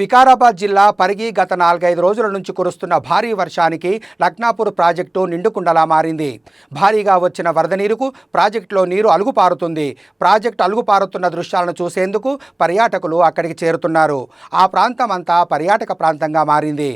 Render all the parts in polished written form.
వికారాబాద్ జిల్లా పరిగి గత 4-5 రోజుల నుంచి కురుస్తున్న భారీ వర్షానికి లక్నాపూర్ ప్రాజెక్టు నిండుకుండలా మారింది. భారీగా వచ్చిన వరద నీరుకు ప్రాజెక్టులో నీరు అలుగుపారుతుంది. ప్రాజెక్టు అలుగుపారుతున్న దృశ్యాలను చూసేందుకు పర్యాటకులు అక్కడికి చేరుతున్నారు. ఆ ప్రాంతం అంతా పర్యాటక ప్రాంతంగా మారింది.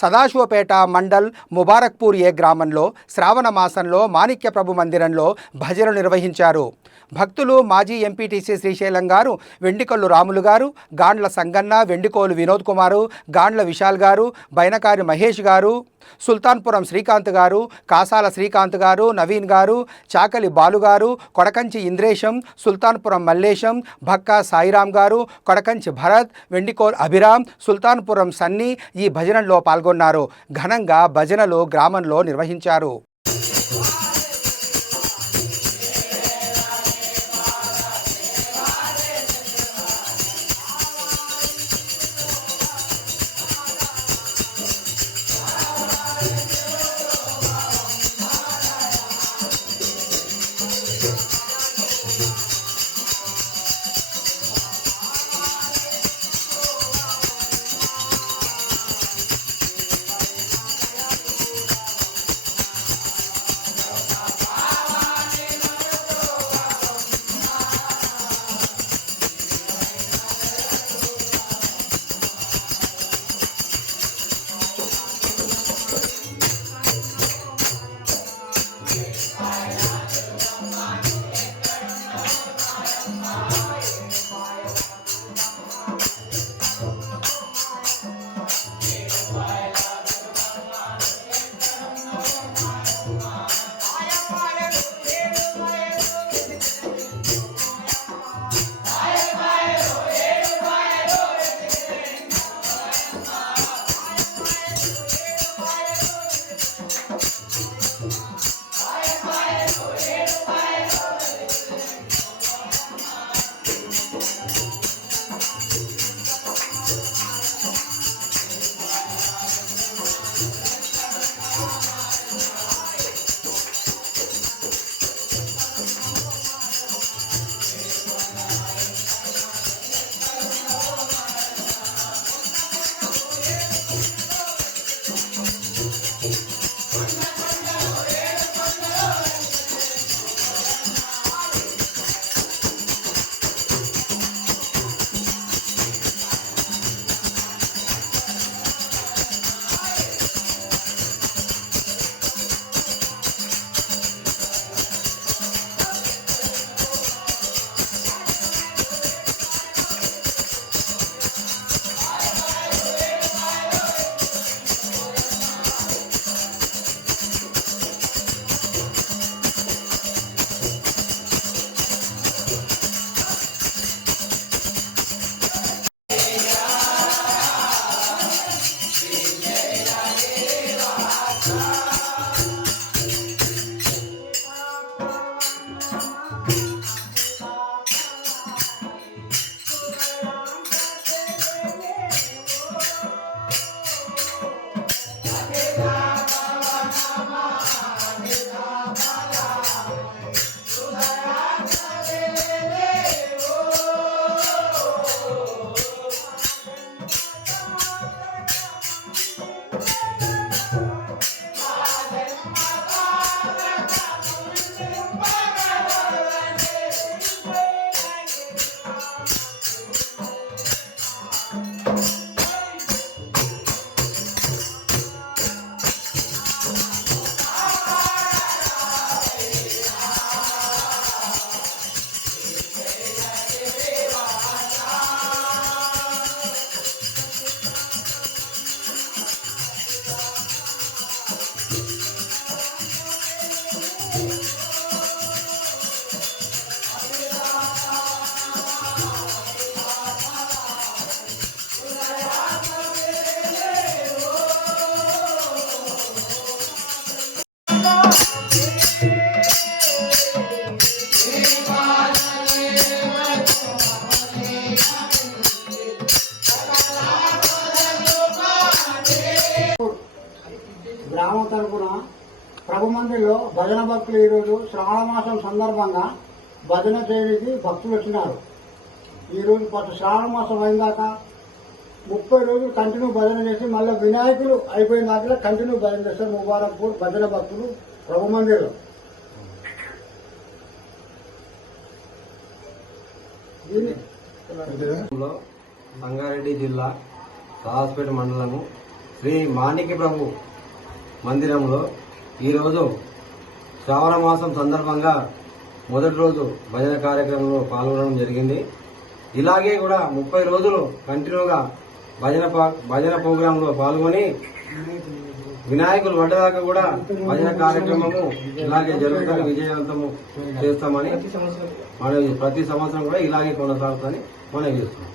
సదాశివపేట మండల్ ముబారక్పూర్ ఏ గ్రామంలో శ్రావణ మాసంలో మాణిక్య ప్రభు మందిరంలో భజనలు నిర్వహించారు. భక్తులు మాజీ ఎంపీటీసీ శ్రీశైలం గారు, వెండికొల్లు రాములు గారు, గాండ్ల సంగన్న, వెండికోలు వినోద్ కుమారు, గాండ్ల విశాల్ గారు, బైనకారి మహేష్ గారు, సుల్తాన్పురం శ్రీకాంత్ గారు, కాసాల శ్రీకాంత్ గారు, నవీన్ గారు, చాకలి బాలు గారు, కొడకంచి ఇంద్రేశం, సుల్తాన్పురం మల్లేశం, భక్కా సాయిరాం గారు, కొడకంచి భరత్, వెండికోల్ అభిరామ్, సుల్తాన్పురం సన్నీ ఈ భజనల్లో పాల్గొన్నారు. ఘనంగా భజనలు గ్రామంలో నిర్వహించారు. గ్రామం తరపున ప్రభు మందిర్లో భజన భక్తులు ఈరోజు శ్రావణ మాసం సందర్భంగా భజన చేయడానికి భక్తులు వచ్చినారు. ఈరోజు శ్రావణ మాసం అయినాక 30 రోజులు కంటిన్యూ భజన చేసి మళ్ళీ వినాయకులు అయిపోయిన దాకా కంటిన్యూ భజన చేస్తారు. ముబారక్పూర్ భజన భక్తులు ప్రభు మందిర్లో. సంగారెడ్డి జిల్లా రాజపేట మండలము శ్రీ మాణిక్య ప్రభు మందిరంలో ఈరోజు శ్రావణ మాసం సందర్భంగా మొదటి రోజు భజన కార్యక్రమంలో పాల్గొనడం జరిగింది. ఇలాగే కూడా 30 రోజులు కంటిన్యూగా భజన ప్రోగ్రాంలో పాల్గొని వినాయకులు పడ్డదాకా కూడా భజన కార్యక్రమము ఇలాగే జరుగుతుంది, విజయవంతము చేస్తామని మనం ప్రతి సంవత్సరం కూడా ఇలాగే కొనసాగుతామని మనం చేస్తున్నాం.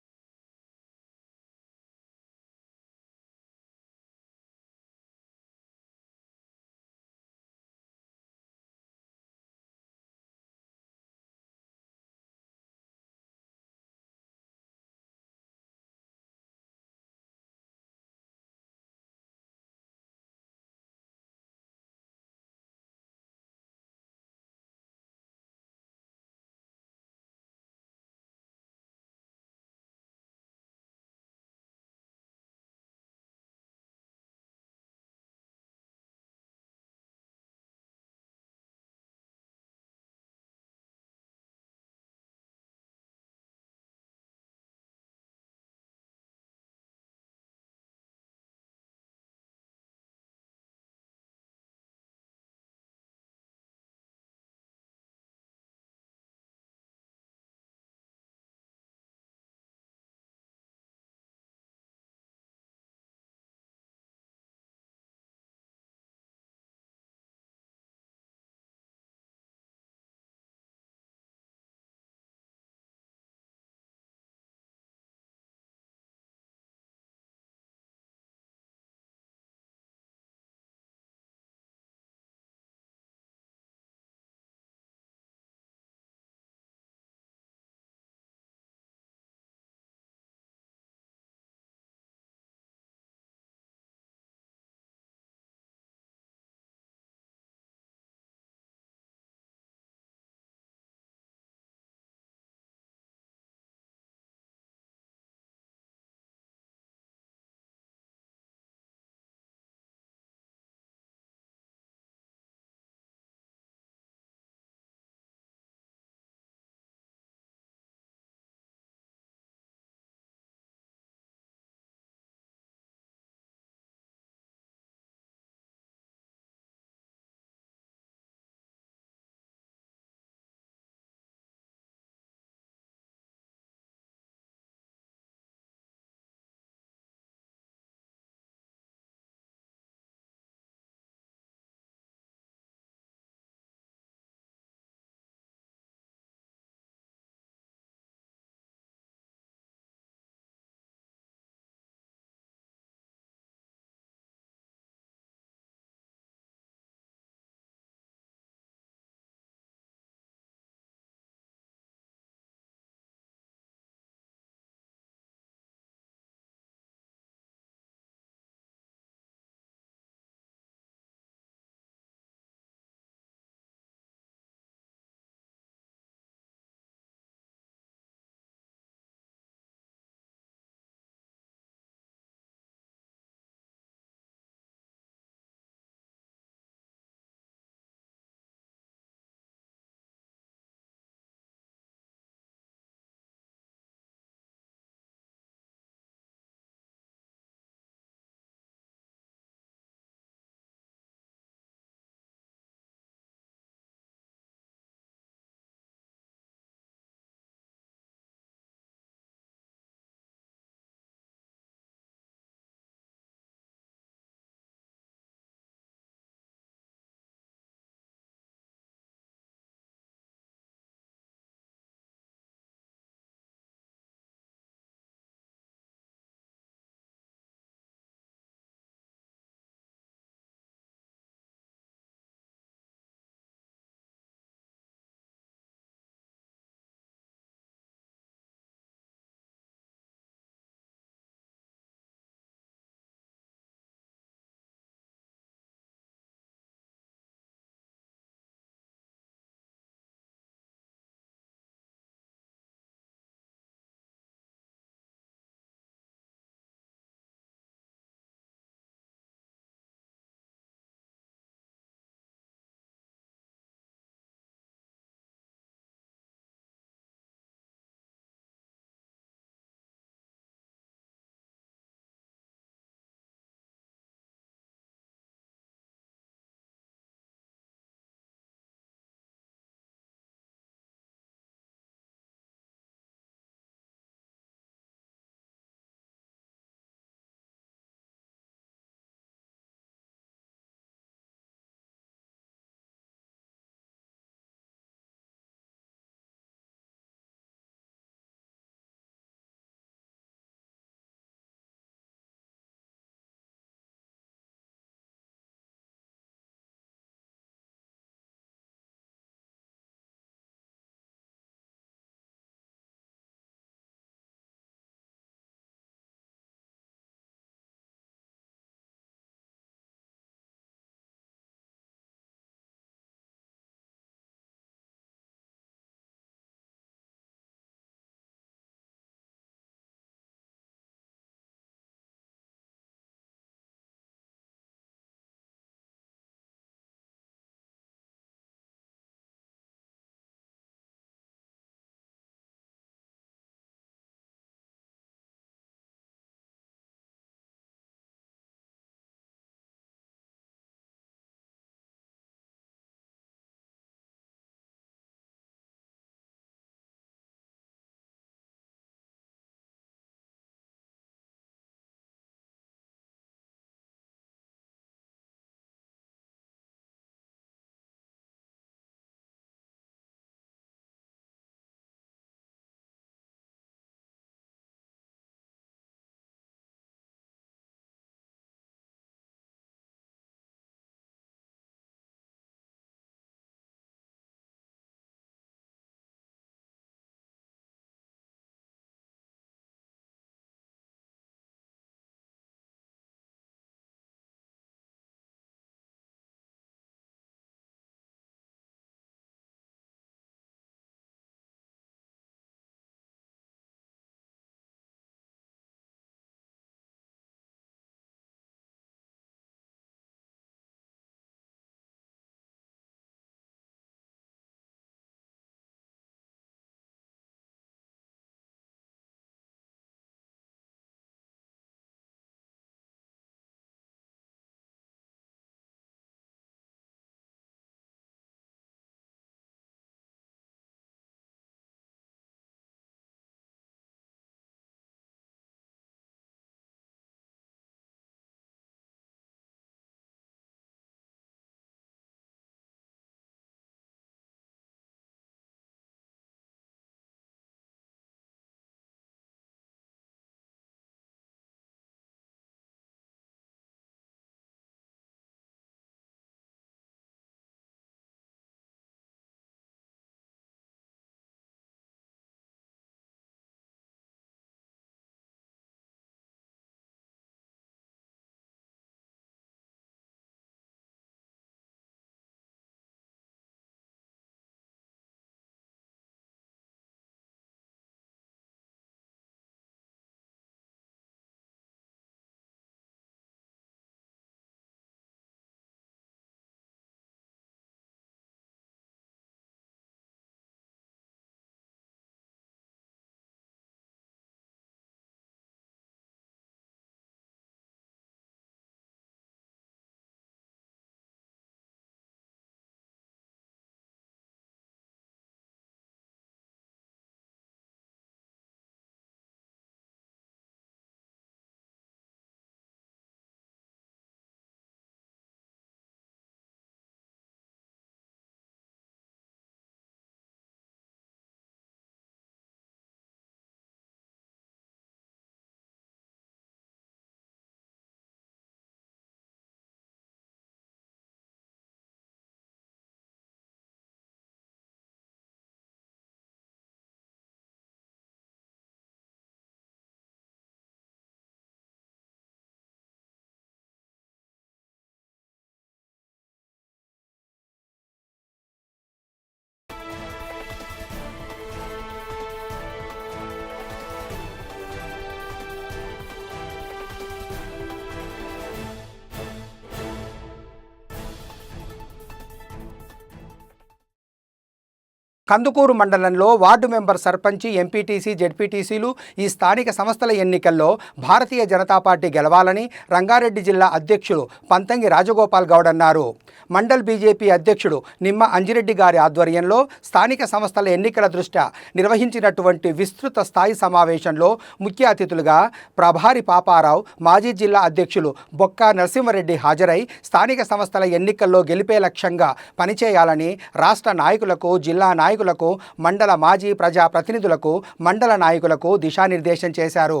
కందుకూరు మండలంలో వార్డు మెంబర్ సర్పంచి ఎంపీటీసీ జెడ్పీటీసీలు ఈ స్థానిక సంస్థల ఎన్నికల్లో భారతీయ జనతా పార్టీ గెలవాలని రంగారెడ్డి జిల్లా అధ్యక్షుడు పంతంగి రాజగోపాల్ గౌడ్ అన్నారు. మండల్ బీజేపీ అధ్యక్షుడు నిమ్మ అంజిరెడ్డి గారి ఆధ్వర్యంలో స్థానిక సంస్థల ఎన్నికల దృష్ట్యా నిర్వహించినటువంటి విస్తృత స్థాయి సమావేశంలో ముఖ్య అతిథులుగా ప్రభారి పాపారావు, మాజీ జిల్లా అధ్యక్షులు బొక్క నరసింహారెడ్డి హాజరై స్థానిక సంస్థల ఎన్నికల్లో గెలిపే లక్ష్యంగా పనిచేయాలని రాష్ట్ర నాయకులకు, జిల్లా నాయకులకు, మండల మాజీ ప్రజాప్రతినిధులకు, మండల నాయకులకు దిశానిర్దేశం చేశారు.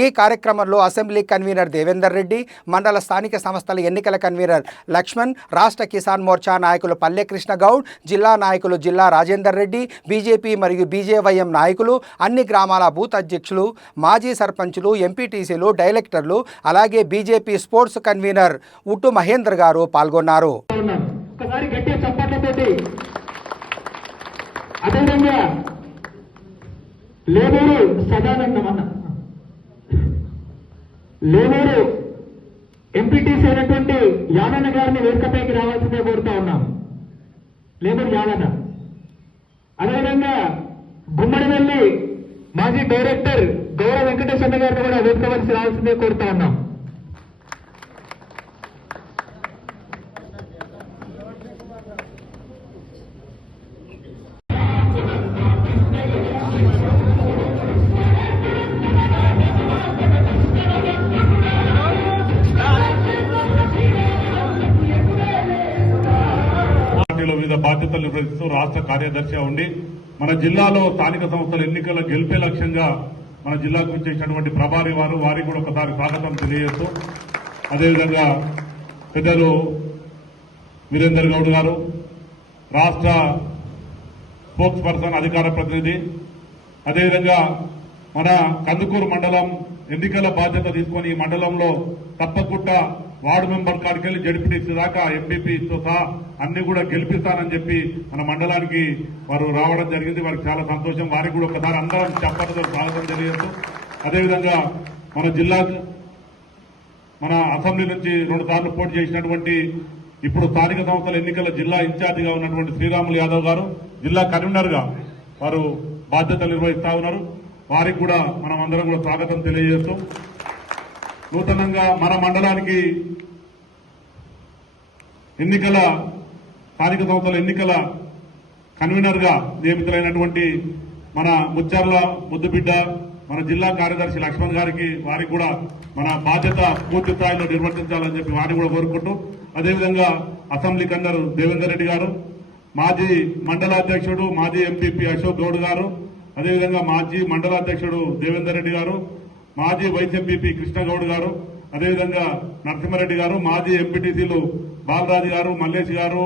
ఈ కార్యక్రమంలో అసెంబ్లీ కన్వీనర్ దేవేందర్ రెడ్డి, మండల స్థానిక సంస్థల ఎన్నికల కన్వీనర్ లక్ష్మణ్, రాష్ట్ర కిసాన్ మోర్చా నాయకులు పల్లె కృష్ణ గౌడ్, జిల్లా నాయకులు జిల్లా రాజేందర్ రెడ్డి, బీజేపీ మరియు బీజేవైఎం నాయకులు, అన్ని గ్రామాల బూత్ అధ్యక్షులు, మాజీ సర్పంచులు, ఎంపీటీసీలు, డైరెక్టర్లు, అలాగే బీజేపీ స్పోర్ట్స్ కన్వీనర్ ఉట్టు మహేందర్ గారు పాల్గొన్నారు. అదేవిధంగా లేనూరు సదానందం అన్న, లేనూరు ఎంపీటీసీ అయినటువంటి యాదన్న గారిని వేదికపైకి రావాల్సిందే కోరుతా ఉన్నాం. లేనూరు యాదన్న. అదేవిధంగా గుమ్మడివెల్లి మాజీ డైరెక్టర్ గౌరవ వెంకటేశ్వర గారిని కూడా వేదికవలసి రావాల్సిందే కోరుతా ఉన్నాం. వివిధ బాధ్యతలు నిర్వహిస్తూ రాష్ట్ర కార్యదర్శిగా ఉండి మన జిల్లాలో స్థానిక సంస్థల ఎన్నికల గెలిపే లక్ష్యంగా మన జిల్లాకు వచ్చేసినటువంటి ప్రభారి వారికి కూడా ఒకసారి స్వాగతం తెలియజేస్తూ, అదేవిధంగా పెద్దలు వీరేందర్ గౌడ్ గారు, రాష్ట్ర స్పోక్స్ పర్సన్ అధికార ప్రతినిధి, అదేవిధంగా మన కందుకూరు మండలం ఎన్నికల బాధ్యత తీసుకొని ఈ మండలంలో తప్పకుండా వార్డు మెంబర్ కాడికెళ్లి జడ్పీటీసీ దాకా ఎంపీపీతో సహా అన్ని కూడా గెలిపిస్తానని చెప్పి మన మండలానికి వారు రావడం జరిగింది. వారికి చాలా సంతోషం. వారికి కూడా ఒకసారి అందరం చెప్పడంతో స్వాగతం తెలియజేస్తూ, అదేవిధంగా మన జిల్లాకు మన అసెంబ్లీ నుంచి 2 సార్లు పోటీ చేసినటువంటి ఇప్పుడు స్థానిక సంస్థల ఎన్నికల జిల్లా ఇన్ఛార్జిగా ఉన్నటువంటి శ్రీరాములు యాదవ్ గారు జిల్లా కన్వీనర్ గా వారు బాధ్యతలు నిర్వహిస్తా ఉన్నారు. వారికి కూడా మనం అందరం కూడా స్వాగతం తెలియజేస్తూ, నూతనంగా మన మండలానికి స్థానిక సంస్థల ఎన్నికల కన్వీనర్ గా నియమితులైనటువంటి మన ముచ్చర్ల ముద్దుబిడ్డ మన జిల్లా కార్యదర్శి లక్ష్మణ్ గారికి, వారికి కూడా మన బాధ్యత పూర్తి స్థాయిలో నిర్వర్తించాలని చెప్పి వారిని కూడా కోరుకుంటూ, అదేవిధంగా అసెంబ్లీ కన్వీనర్ దేవేందర్ రెడ్డి గారు, మాజీ మండలాధ్యక్షుడు మాజీ ఎంపీపీ అశోక్ గౌడ్ గారు, అదేవిధంగా మాజీ మండలాధ్యక్షుడు దేవేందర్ రెడ్డి గారు, మాజీ వైస్ ఎంపీపీ కృష్ణగౌడ్ గారు, అదేవిధంగా నరసింహారెడ్డి గారు, మాజీ ఎంపీటీసీలు బాలరాజు గారు, మల్లేష్ గారు,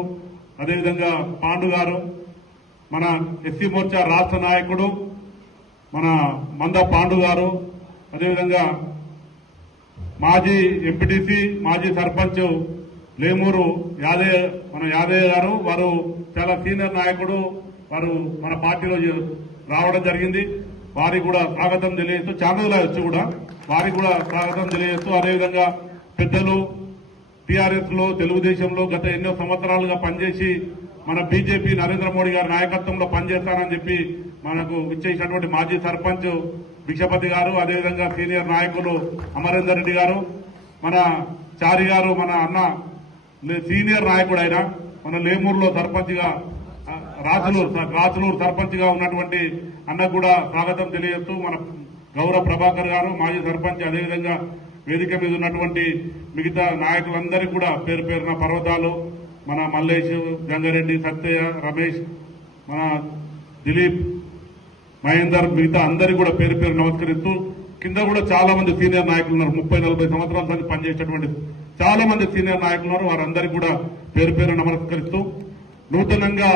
అదేవిధంగా పాండు గారు, మన ఎస్సీ మోర్చా రాష్ట్ర నాయకుడు మన మంద పాండు గారు, అదేవిధంగా మాజీ ఎంపీటీసీ మాజీ సర్పంచ్ లేమూరు యాదయ్య గారు, వారు చాలా సీనియర్ నాయకుడు, వారు మన పార్టీలో రావడం జరిగింది. వారికి కూడా స్వాగతం తెలియజేస్తూ, చాలా వచ్చి కూడా వారికి కూడా స్వాగతం తెలియజేస్తూ, అదేవిధంగా పెద్దలు టీఆర్ఎస్ లో తెలుగుదేశంలో గత ఎన్నో సంవత్సరాలుగా పనిచేసి మన బీజేపీ నరేంద్ర మోడీ గారి నాయకత్వంలో పనిచేస్తానని చెప్పి మనకు ఇచ్చేసినటువంటి మాజీ సర్పంచ్ భిక్షపతి గారు, అదేవిధంగా సీనియర్ నాయకులు అమరేందర్ రెడ్డి గారు, మన చారి గారు, మన అన్న సీనియర్ నాయకుడు ఆయన మన లేమూరులో సర్పంచ్ గా రాచులూరు సర్పంచ్ గా ఉన్నటువంటి అన్న కూడా స్వాగతం తెలియజేస్తూ, మన గౌరవ ప్రభాకర్ గారు మాజీ సర్పంచ్, అదేవిధంగా వేదిక మీద ఉన్నటువంటి మిగతా నాయకులందరికీ కూడా పేరు పేరున పర్వతాలు, మన మల్లేష్, గంగారెడ్డి, సత్యయ్య, రమేష్, మన దిలీప్, మహేందర్, మిగతా అందరికీ కూడా పేరు పేరు నమస్కరిస్తూ, కింద కూడా చాలా మంది సీనియర్ నాయకులు ఉన్నారు. 30-40 సంవత్సరాల నుంచి పనిచేసేటువంటి చాలా మంది సీనియర్ నాయకులు ఉన్నారు. వారందరికీ కూడా పేరు పేరు నమస్కరిస్తూ, నూతనంగా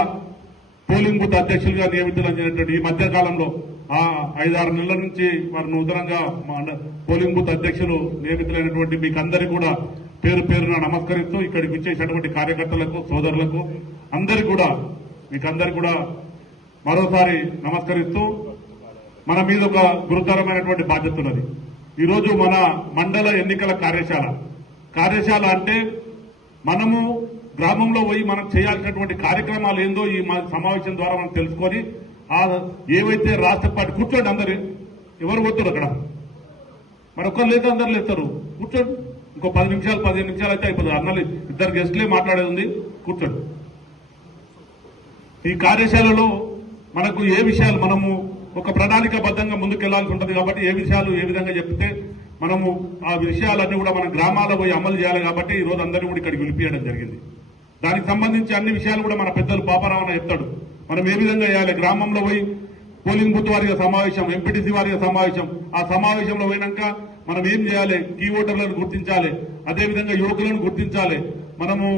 పోలింగ్ బూత్ అధ్యక్షులుగా నియమితులైనటువంటి ఈ మధ్య కాలంలో 5-6 నెలల నుంచి వారు నూతనంగా పోలింగ్ బూత్ అధ్యక్షులు నియమితులైనటువంటి మీకు అందరికీ కూడా పేరు పేరున నమస్కరిస్తూ, ఇక్కడికి వచ్చేసినటువంటి కార్యకర్తలకు, సోదరులకు అందరికీ కూడా మీకందరికీ కూడా మరోసారి నమస్కరిస్తూ, మన మీద ఒక గురుతరమైనటువంటి బాధ్యత ఉన్నది. ఈరోజు మన మండల ఎన్నికల కార్యశాల అంటే మనము గ్రామంలో పోయి మనం చేయాల్సినటువంటి కార్యక్రమాలు ఏందో ఈ మా సమావేశం ద్వారా మనం తెలుసుకొని ఏవైతే రాష్ట్ర పార్టీ కూర్చోండి అందరు ఎవరు పోతారు అక్కడ మరొకరు లేదు అందరు లేస్తారు కూర్చోండి ఇంకో 10 నిమిషాలు 15 నిమిషాలు అయితే అయిపోతుంది అన్నలు 2 గెస్టులే మాట్లాడేది ఉంది కూర్చోండి ఈ కార్యశాలలో మనకు ఏ విషయాలు మనము ఒక ప్రణాళికాబద్ధంగా ముందుకెళ్లాల్సి ఉంటుంది కాబట్టి ఏ విషయాలు ఏ విధంగా చెప్తే మనము ఆ విషయాలన్నీ కూడా మన గ్రామాల్లో పోయి అమలు చేయాలి కాబట్టి ఈ రోజు అందరినీ కూడా ఇక్కడికి పిలిపియడం జరిగింది దానికి సంబంధించి అన్ని విషయాలు కూడా మన పెద్దలు పాపారావణ చెప్తాడు మనం ఏ విధంగా చేయాలి గ్రామంలో పోయి పోలింగ్ బూత్ వారిగా సమావేశం ఎంపీటీసీ వారిగా సమావేశం ఆ సమావేశంలో పోయినాక మనం ఏం చేయాలి కీ ఓటర్లను గుర్తించాలి అదేవిధంగా యువకులను గుర్తించాలి మనము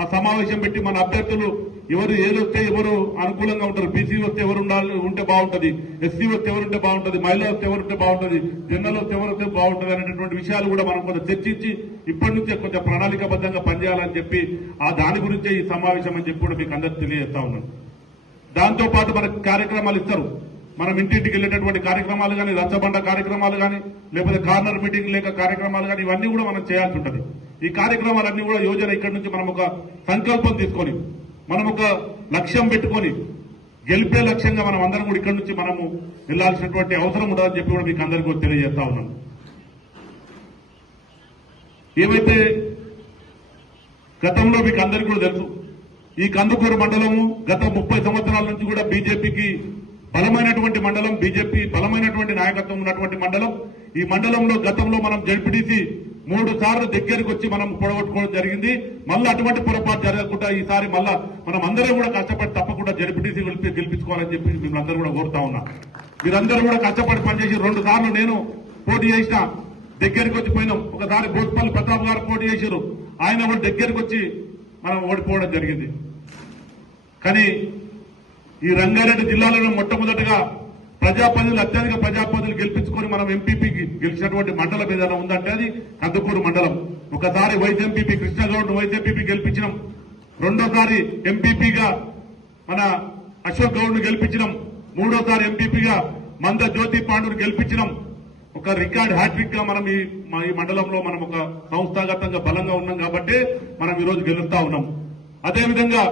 ఆ సమావేశం పెట్టి మన అభ్యర్థులు ఎవరు ఏదొస్తే ఎవరు అనుకూలంగా ఉంటారు బీసీ వస్తే ఎవరు ఉంటే బాగుంటుంది ఎస్సీ వస్తే ఎవరుంటే బాగుంటుంది మహిళ వస్తే ఎవరుంటే బాగుంటుంది జనరల్ వస్తే ఎవరైతే బాగుంటుంది అనేటటువంటి విషయాలు కూడా మనం కొంచెం చర్చించి ఇప్పటి నుంచే కొంచెం ప్రణాళికాబద్ధంగా పనిచేయాలని చెప్పి ఆ దాని గురించే ఈ సమావేశం అని చెప్పి కూడా మీకు అందరికి తెలియజేస్తా ఉన్నాను దాంతో పాటు మనకు కార్యక్రమాలు ఇస్తారు మనం ఇంటింటికి వెళ్ళేటటువంటి కార్యక్రమాలు కానీ రచ్చబండ కార్యక్రమాలు కానీ లేకపోతే కార్నర్ మీటింగ్ లేక కార్యక్రమాలు కానీ ఇవన్నీ కూడా మనం చేయాల్సి ఉంటుంది ఈ కార్యక్రమాలన్నీ కూడా యోజన ఇక్కడి నుంచి మనం ఒక సంకల్పం తీసుకొని మనం ఒక లక్ష్యం పెట్టుకొని గెలిపే లక్ష్యంగా మనం అందరం కూడా ఇక్కడి నుంచి మనము వెళ్లాల్సినటువంటి అవసరం ఉండదని చెప్పి కూడా మీకు అందరికీ కూడా తెలియజేస్తా ఉన్నాను ఏమైతే గతంలో మీకు అందరికీ కూడా తెలుసు ఈ కందుకూరు మండలము గత 30 సంవత్సరాల నుంచి కూడా బీజేపీకి బలమైనటువంటి మండలం బీజేపీ బలమైనటువంటి నాయకత్వం ఉన్నటువంటి మండలం ఈ మండలంలో గతంలో మనం జడ్పీటీసీ 3 సార్లు దగ్గరికి వచ్చి మనం పొడగొట్టుకోవడం జరిగింది మళ్ళీ అటువంటి పొరపాటు జరగకుండా ఈసారి మళ్ళా మనం అందరం కూడా కష్టపడి తప్పకుండా జడ్పీటీసీ గెలిపించుకోవాలని చెప్పి మిమ్మల్ని కూడా కోరుతా ఉన్నా మీరందరూ కూడా కష్టపడి పనిచేసి 2 సార్లు నేను పోటీ చేసిన దగ్గరికి వచ్చి పోయినాం ఒకసారి బోత్పల్లి ప్రతాప్ గారు పోటీ చేశారు ఆయన కూడా దగ్గరికి వచ్చి మనం ఓడిపోవడం జరిగింది కానీ ఈ రంగారెడ్డి జిల్లాలో మొట్టమొదటిగా ప్రజాప్రతినిధులు అత్యధిక ప్రజాప్రతినిధులు గెలిపించుకొని మనం ఎంపీపీకి గెలిచినటువంటి మండలం ఏదైనా ఉందంటే అది కందుకూరు మండలం ఒకసారి vice MPP Krishna Goud vice MPP గెలిపించినాం రెండోసారి ఎంపీపీగా మన అశోక్ గౌడ్ ను గెలిపించినాం మూడోసారి ఎంపీపీగా మంద జ్యోతి పాండును గెలిపించినాం ఒక రికార్డ్ హ్యాట్రిక్ గా మనం ఈ మండలంలో మనం ఒక సంస్థాగతంగా బలంగా ఉన్నాం కాబట్టి మనం ఈ రోజు గెలుస్తా ఉన్నాం అదేవిధంగా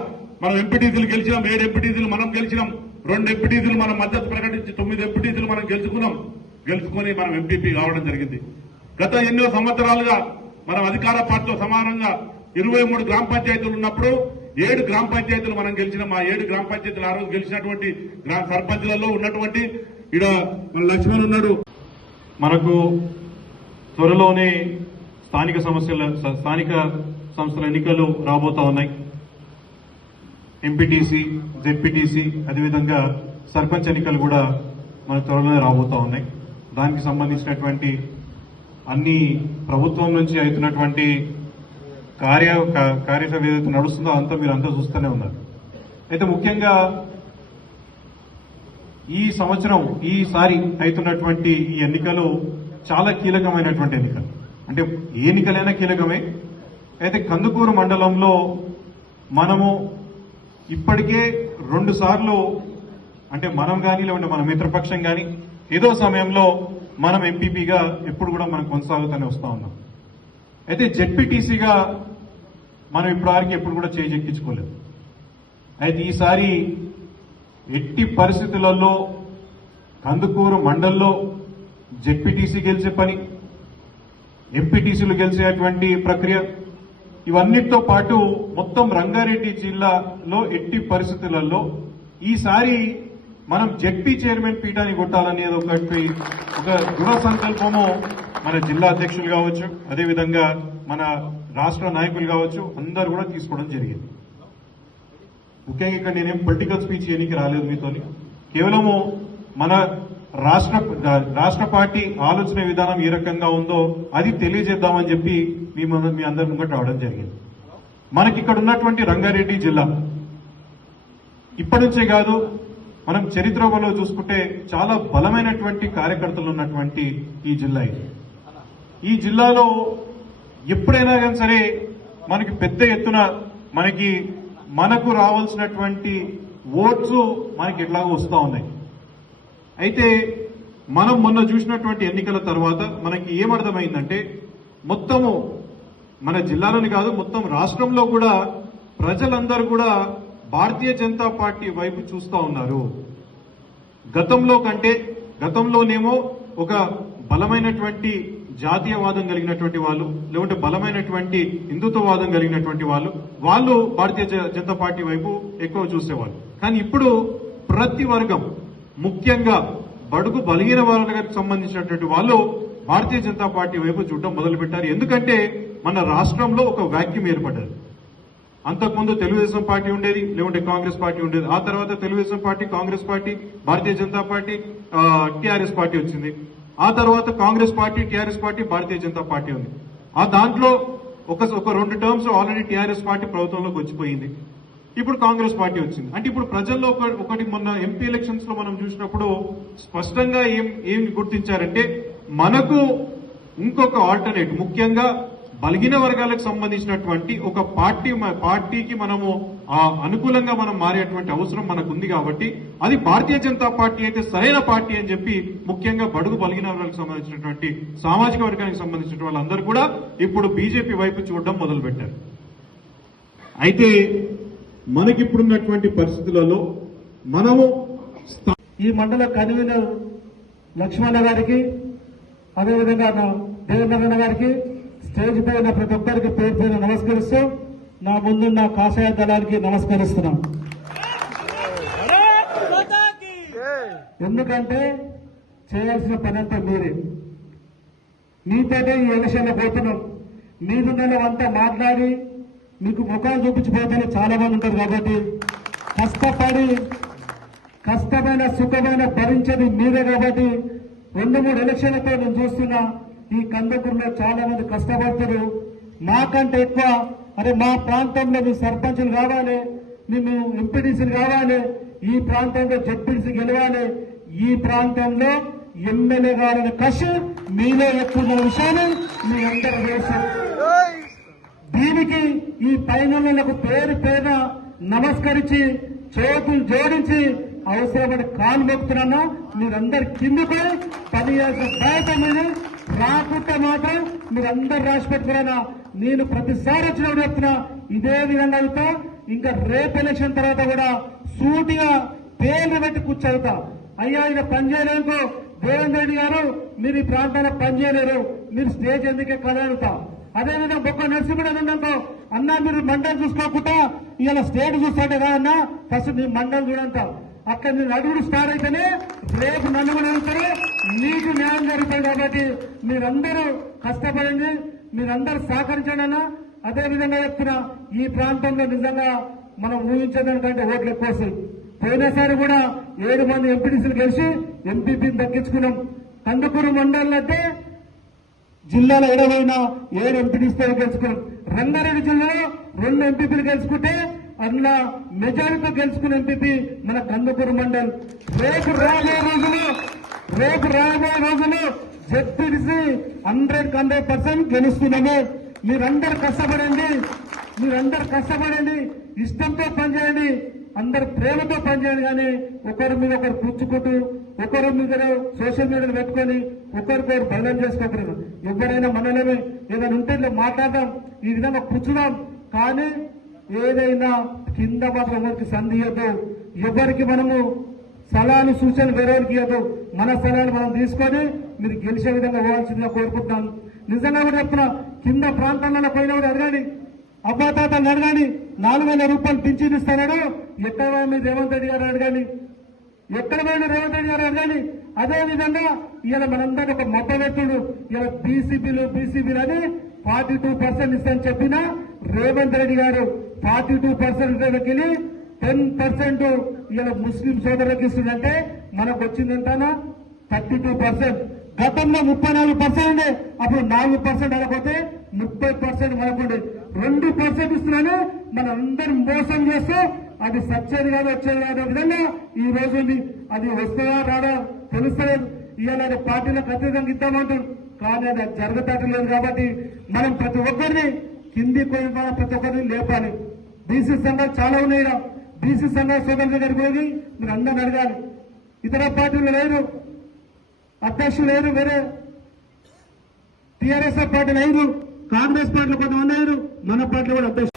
మనం ఎంపీటీసీలు గెలిచినాం 7 ఎంపీటీసీలు మనం గెలిచినాం 2 ఎంపీటీసీలు మనం మద్దతు ప్రకటించి 9 ఎంపీటీసీలు మనం గెలుచుకొని మనం ఎంపీపీ కావడం జరిగింది గత ఎన్నో సంవత్సరాలుగా మనం అధికార పార్టీతో సమానంగా 23 గ్రామ పంచాయతీలు ఉన్నప్పుడు 7 గ్రామ పంచాయతీలు మనం గెలిచినాం ఆ 7 గ్రామ పంచాయతీలు ఆ రోజు గెలిచినటువంటి సర్పంచ్లలో ఉన్నటువంటి ఇక్కడ మన లక్ష్మణ్ ఉన్నాడు మనకు త్వరలోనే స్థానిక సంస్థల ఎన్నికలు రాబోతా ఉన్నాయి ఎంపీటీసీ జెడ్పీటీసీ అదేవిధంగా సర్పంచ్ ఎన్నికలు కూడా మన త్వరలోనే రాబోతా ఉన్నాయి దానికి సంబంధించినటువంటి అన్ని ప్రభుత్వం నుంచి అవుతున్నటువంటి కార్యసభ ఏదైతే నడుస్తుందో అంతా మీరు అంతా చూస్తూనే ఉన్నారు అయితే ముఖ్యంగా ఈ సంవత్సరం ఈసారి అవుతున్నటువంటి ఈ ఎన్నికలు చాలా కీలకమైనటువంటి ఎన్నికలు అంటే ఏ ఎన్నికలైనా కీలకమే అయితే కందుకూరు మండలంలో మనము ఇప్పటికే 2 సార్లు అంటే మనం కానీ లేకుంటే మన మిత్రపక్షం కానీ ఏదో సమయంలో మనం ఎంపీపీగా ఎప్పుడు కూడా మనం కొనసాగుతూనే వస్తూ ఉన్నాం అయితే జెడ్పీటీసీగా మనం ఇప్పటివరకు ఎప్పుడు కూడా చేజెక్కించుకోలేదు అయితే ఈసారి ఎట్టి పరిస్థితులలో కందుకూరు మండల్లో జెడ్పీటీసీ గెలిచే పని ఎంపీటీసీలు గెలిచేటువంటి ప్రక్రియ ఇవన్నిటితో పాటు మొత్తం రంగారెడ్డి జిల్లాలో ఎట్టి పరిస్థితులలో ఈసారి మనం జెడ్పీ చైర్మన్ పీఠాన్ని కొట్టాలనేది ఒక దృఢ సంకల్పము మన జిల్లా అధ్యక్షులు కావచ్చు అదేవిధంగా మన రాష్ట్ర నాయకులు కావచ్చు అందరూ కూడా తీసుకోవడం జరిగింది ముఖ్యంగా ఇక్కడ నేనేం పొలిటికల్ స్పీచ్ చేయడానికి రాలేదు మీతోని కేవలము మన రాష్ట్ర పార్టీ ఆలోచన విధానం ఏ రకంగా ఉందో అది తెలియజేద్దామని చెప్పి మీ అందరి ముంగట రావడం జరిగింది మనకి ఇక్కడ ఉన్నటువంటి రంగారెడ్డి జిల్లా ఇప్పటి నుంచే కాదు మనం చరిత్రలో చూసుకుంటే చాలా బలమైనటువంటి కార్యకర్తలు ఉన్నటువంటి ఈ జిల్లా ఇది ఈ జిల్లాలో ఎప్పుడైనా కానీ సరే మనకి పెద్ద ఎత్తున మనకు రావాల్సినటువంటి ఓట్స్ మనకి ఎట్లాగో వస్తూ ఉన్నాయి అయితే మనం మొన్న చూసినటువంటి ఎన్నికల తర్వాత మనకి ఏమర్థమైందంటే మొత్తము మన జిల్లాలోని కాదు మొత్తం రాష్ట్రంలో కూడా ప్రజలందరూ కూడా భారతీయ జనతా పార్టీ వైపు చూస్తూ ఉన్నారు. గతంలో కంటే గతంలోనేమో ఒక బలమైనటువంటి జాతీయవాదం కలిగినటువంటి వాళ్ళు, లేకుంటే బలమైనటువంటి హిందుత్వవాదం కలిగినటువంటి వాళ్ళు భారతీయ జనతా పార్టీ వైపు ఎక్కువ చూసేవాళ్ళు. కానీ ఇప్పుడు ప్రతి వర్గం, ముఖ్యంగా బడుగు బలహీన వర్గాలకు సంబంధించినటువంటి వాళ్ళు భారతీయ జనతా పార్టీ వైపు చూడడం మొదలుపెట్టారు. ఎందుకంటే మన రాష్ట్రంలో ఒక వాక్యూమ్ ఏర్పడ్డది. అంతకుముందు తెలుగుదేశం పార్టీ ఉండేది, లేకుంటే కాంగ్రెస్ పార్టీ ఉండేది. ఆ తర్వాత Telugu Desam party, Congress party, Bharatiya Janata party, TRS party వచ్చింది. ఆ తర్వాత Congress party, TRS party, Bharatiya Janata party ఉంది. ఆ దాంట్లో ఒక 2 టర్మ్స్ ఆల్రెడీ టీఆర్ఎస్ పార్టీ ప్రభుత్వంలోకి వచ్చిపోయింది. ఇప్పుడు కాంగ్రెస్ పార్టీ వచ్చింది. అంటే ఇప్పుడు ప్రజల్లో ఒకటి మొన్న ఎంపీ ఎలక్షన్స్ లో మనం చూసినప్పుడు స్పష్టంగా ఏం గుర్తించారంటే, మనకు ఇంకొక ఆల్టర్నేట్, ముఖ్యంగా బలహీన వర్గాలకు సంబంధించినటువంటి ఒక పార్టీకి మనము అనుకూలంగా మనం మారేటువంటి అవసరం మనకు ఉంది. కాబట్టి అది భారతీయ జనతా పార్టీ అయితే సరైన పార్టీ అని చెప్పి ముఖ్యంగా బడుగు బలహీన వర్గాలకు సంబంధించినటువంటి సామాజిక వర్గానికి సంబంధించిన వాళ్ళందరూ కూడా ఇప్పుడు బీజేపీ వైపు చూడడం మొదలుపెట్టారు. అయితే మనకిప్పుడున్నటువంటి పరిస్థితులలో మనము ఈ మండల కన్వీనర్ లక్ష్మణ గారికి, అదేవిధంగా దేవేంద్ర గారికి, స్టేజ్ పైన ప్రతి ఒక్కరికి పేరు పైన నమస్కరిస్తూ నా ముందున్న కాషాయ దళానికి నమస్కరిస్తున్నాం. ఎందుకంటే చేయాల్సిన పని అంతా మీరే. మీతోనే ఈ ఎలక్షన్లో పోతున్నాం. మీరు అంతా మాట్లాడి మీకు ముఖాలు చూపించిపోతారు చాలా మంది ఉంటారు. కాబట్టి కష్టపడి కష్టమైన సుఖమైన భరించేది మీరే. కాబట్టి 2-3 ఎలక్షన్లతో నేను చూస్తున్నా ఈ కందుకూరులో చాలా మంది కష్టపడతారు. మాకంటే ఎక్కువ అరే మా ప్రాంతంలో మీ సర్పంచులు కావాలి, మేము ఎంపీటీసీలు కావాలి, ఈ ప్రాంతంలో జడ్పీటీసీ గెలవాలి, ఈ ప్రాంతంలో ఎమ్మెల్యే కావాలనే కసి మీలో ఎక్కువ విషయాన్ని మీ అందరూ తెలుసు. దీనికి ఈ పైనలకు పేరున నమస్కరించి చేతులు జోడించి అవసరమైన కాలు మొక్కుతున్నాను. మీరందరు కిందకు పని చేసిన బయట మీద రాకుంటే మాత్రం మీరందరూ రాసి పెట్టుకున్నా. నేను ప్రతిసారి వచ్చినప్పుడు చెప్తున్నా ఇదే విధంగా అవుతా. ఇంకా రేపు ఎలక్షన్ తర్వాత కూడా సూటిగా పేర్లు పెట్టి కూర్చోవుతా. అయ్యా ఈయన పనిచేయలేదు దేవేంద్ర రెడ్డి గారు, మీరు ఈ ప్రాంతాల్లో పనిచేయలేరు, మీరు స్టేజ్ ఎందుకే కలగలుగుతా. అదేవిధంగా బొక్క నరసింహుడు ఉన్నాకో అన్నా మీరు మండలం చూసుకోకుండా ఇలా స్టేట్ చూస్తుంటే కాదన్నా ఫస్ట్ మీ మండలం చూడంతా. అక్కడ మీరు అడుగుడు స్టార్ట్ అయితేనే రేపు నన్ను కూడా వెళ్తారు, మీకు న్యాయం జరుగుతుంది. కాబట్టి మీరందరూ కష్టపడండి, మీరందరూ సహకరించండి అన్న. అదేవిధంగా చెప్తున్నా ఈ ప్రాంతంలో నిజంగా మనం ఊహించేదానికంటే ఓట్లు ఎక్కువ వస్తాయి. పోయినసారి కూడా 7 మంది ఎంపీటీసీలు గెలిచి ఎంపీపీని దక్కించుకున్నాం. కందుకూరు మండలంలో అంటే జిల్లాలో 7 ఎంపీటీసీలు గెలుచుకున్నాం. రంగారెడ్డి జిల్లాలో 2 ఎంపీపీలు గెలుచుకుంటే అందులో మెజారిటీతో గెలుచుకున్న ఎంపీపీ మన కందుకూరు మండల్. రేపు రాబోయే రోజులు జడ్పీటీసీ 100% గెలుస్తున్నాము. మీరందరూ కష్టపడండి, ఇష్టంతో పనిచేయండి, అందరు ప్రేమతో పనిచేయండి. కానీ ఒకరి మీద ఒకరు పుచ్చుకుంటూ ఒకరి మీద సోషల్ మీడియాలో పెట్టుకొని ఒకరికొకరు బలం చేసుకోకూడదు. ఎవరైనా మనలోనే ఏదైనా ఉంటే మాట్లాడదాం, ఈ విధంగా పుచ్చుదాం. కానీ ఏదైనా కింద మాత్రం ఎవరికి సంధి ఇవ్వద్దు. ఎవరికి మనము సలహాలు సూచనలు వేరేవారికి ఇవ్వద్దు. మన సలహాలు మనం తీసుకొని మీరు గెలిచే విధంగా పోవాల్సిందిగా కోరుకుంటున్నాను. నిజంగా కూడా చెప్తున్నా, కింద ప్రాంతాలలో పోయిన కూడా అడగండి, అబ్బాతాతలు అడగండి, 4,000 రూపాయలు పింఛన్ ఇస్తాడు ఎక్కడ పోయింది రేవంత్ రెడ్డి గారు అడగండి, ఎక్కడ పోయిన రేవంత్ రెడ్డి గారు అడగండి. అదేవిధంగా ఇలా మనందరూ ఒక మొట్టమొదటి ఇలా బీసీబీలు అని 42% ఇస్తానని చెప్పినా రేవంత్ రెడ్డి గారు 42% వెళ్ళి 10% ఇలా ముస్లిం సోదరులకు ఇస్తుందంటే మనకు వచ్చిందంటానా 32%. గతంలో 34% ఉండే, అప్పుడు 4% అనకపోతే 30% మనకుండే. 2% ఇస్తున్నాను. మన అందరం మోసం చేస్తూ అది సచ్చేది కాదు వచ్చేది కాదు విధంగా ఈ రోజు అది వస్తుందా రాదా తెలుస్తలేదు. ఇవాళ పార్టీలకు అత్యధికంగా ఇద్దామంటారు, కానీ అది జరగతట్లేదు. కాబట్టి మనం ప్రతి ఒక్కరిని కింది పోయి ప్రతి ఒక్కరిని లేపాలి. బీసీ సంఘాలు చాలా ఉన్నాయి. బీసీ సంఘాల సోదరుల దగ్గరికి పోయి మీరు అందరిని అడగాలి. ఇతర పార్టీలు లేరు, అధ్యక్షులు లేరు, వేరే టీఆర్ఎస్ పార్టీలు లేరు, కాంగ్రెస్ పార్టీలు కొంతమంది లేరు, మన పార్టీలు కూడా అధ్యక్షులు